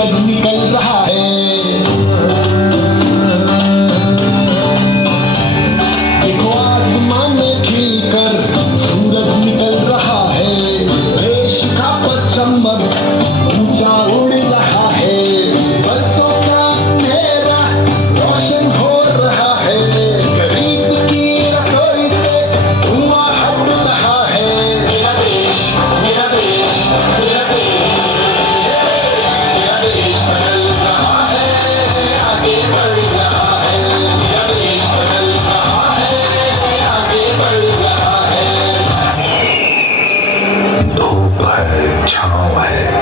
सूरज निकल रहा है। देखो आसमान में खिलकर सूरज निकल रहा है। देश का परचम ऊंचा उड़ रहा है। बरसों का अंधेरा रोशन हो रहा है। गरीब की रसोई से धुआं हट रहा है। मेरा देश, मेरा देश, मेरा देश, मेरा देश बदल रहा है, आगे बढ़ रहा है। मेरा देश बदल रहा है, आगे बढ़ रहा है। धूप है, छाँव है,